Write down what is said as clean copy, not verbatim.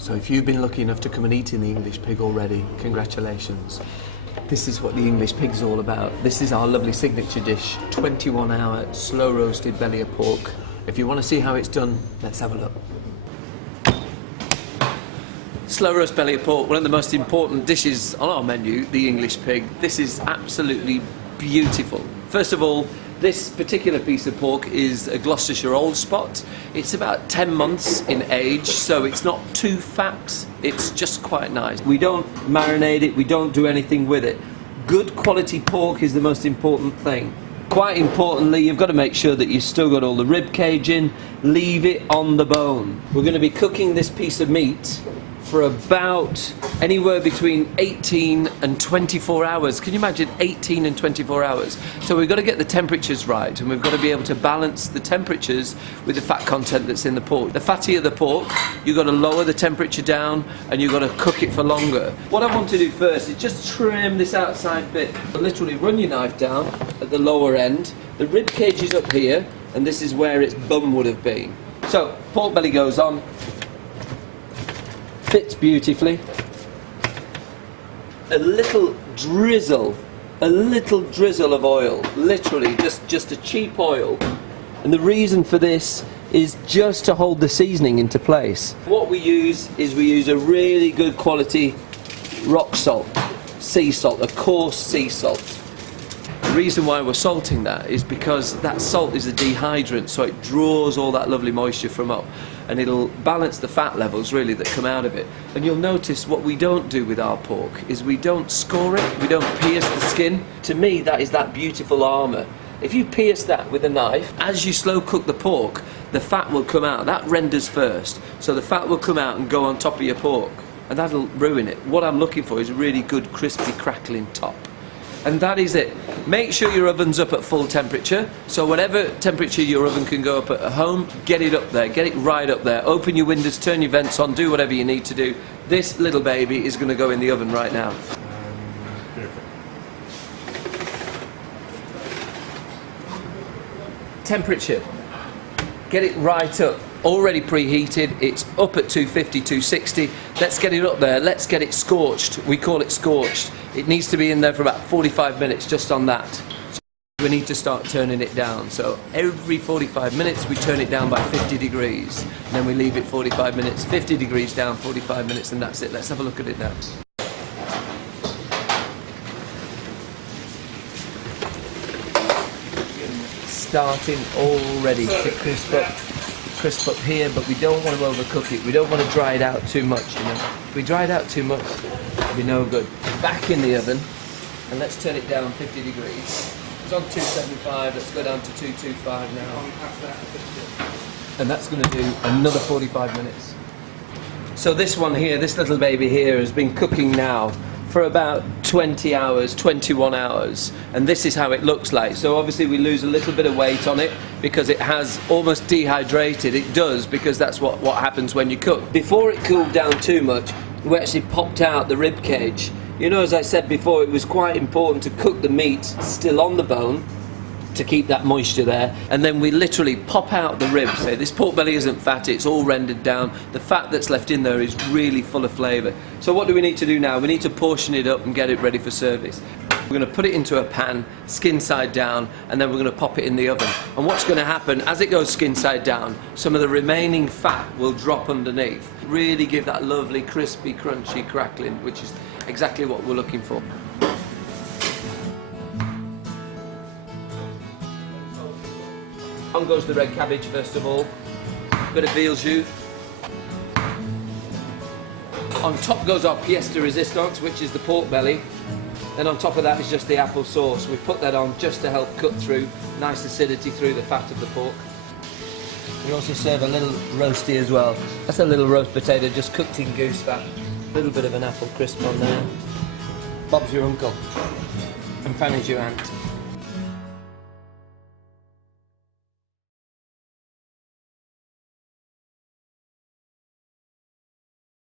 So if you've been lucky enough to come and eat in the English Pig already, congratulations. This is what the English Pig is all about. This is our lovely signature dish, 21-hour slow roasted belly of pork. If you want to see how it's done, let's have a look. Slow roast belly of pork, one of the most important dishes on our menu, the English Pig. This is absolutely beautiful. First of all, this particular piece of pork is a Gloucestershire Old Spot. It's about 10 months in age, so it's not too fat. It's just quite nice. We don't marinate it, we don't do anything with it. Good quality pork is the most important thing. Quite importantly, you've got to make sure that you've still got all the rib cage in. Leave it on the bone. We're going to be cooking this piece of meat for about anywhere between 18 and 24 hours. Can you imagine 18 and 24 hours? So we've got to get the temperatures right, and we've got to be able to balance the temperatures with the fat content that's in the pork. The fattier the pork, you've got to lower the temperature down, and you've got to cook it for longer. What I want to do first is just trim this outside bit. Literally run your knife down at the lower end. The rib cage is up here, and this is where its bum would have been. So pork belly goes on. Fits beautifully. A little drizzle of oil, literally just a cheap oil. And the reason for this is just to hold the seasoning into place. What we use is a really good quality rock salt, sea salt, a coarse sea salt. The reason why we're salting that is because that salt is a dehydrant, so it draws all that lovely moisture from up, and it'll balance the fat levels really that come out of it. And you'll notice what we don't do with our pork is we don't score it, we don't pierce the skin. To me, that is that beautiful armour. If you pierce that with a knife, as you slow cook the pork, the fat will come out. That renders first, so the fat will come out and go on top of your pork, and that'll ruin it. What I'm looking for is a really good crispy crackling top. And that is it. Make sure your oven's up at full temperature, so whatever temperature your oven can go up at home, get it up there, get it right up there. Open your windows, turn your vents on, do whatever you need to do. This little baby is going to go in the oven right now. Temperature. Get it right up. Already preheated, it's up at 250, 260. Let's get it up there, let's get it scorched. We call it scorched. It needs to be in there for about 45 minutes just on that. So we need to start turning it down. So every 45 minutes we turn it down by 50 degrees. And then we leave it 45 minutes, 50 degrees down, 45 minutes, and that's it. Let's have a look at it now. Starting already to crisp up here, but we don't want to overcook it. We don't want to dry it out too much, you know. If we dry it out too much, it'll be no good. Back in the oven, and let's turn it down 50 degrees. It's on 275, let's go down to 225 now. And that's going to do another 45 minutes. So this one here, this little baby here, has been cooking now for about 20 hours, 21 hours, and this is how it looks like. So obviously we lose a little bit of weight on it because it has almost dehydrated. It does, because that's what happens when you cook. Before it cooled down too much, we actually popped out the rib cage. You know, as I said before, it was quite important to cook the meat still on the bone to keep that moisture there, and then we literally pop out the ribs. So this pork belly isn't fatty, it's all rendered down. The fat that's left in there is really full of flavour. So what do we need to do now? We need to portion it up and get it ready for service. We're going to put it into a pan, skin side down, and then we're going to pop it in the oven. And what's going to happen, as it goes skin side down, some of the remaining fat will drop underneath. Really give that lovely crispy, crunchy crackling, which is exactly what we're looking for. On goes the red cabbage first of all, bit of veal jus. On top goes our pièce de résistance, which is the pork belly. Then on top of that is just the apple sauce. We put that on just to help cut through, nice acidity through the fat of the pork. We also serve a little roasty as well. That's a little roast potato just cooked in goose fat. A little bit of an apple crisp on there. Bob's your uncle, and Fanny's your aunt.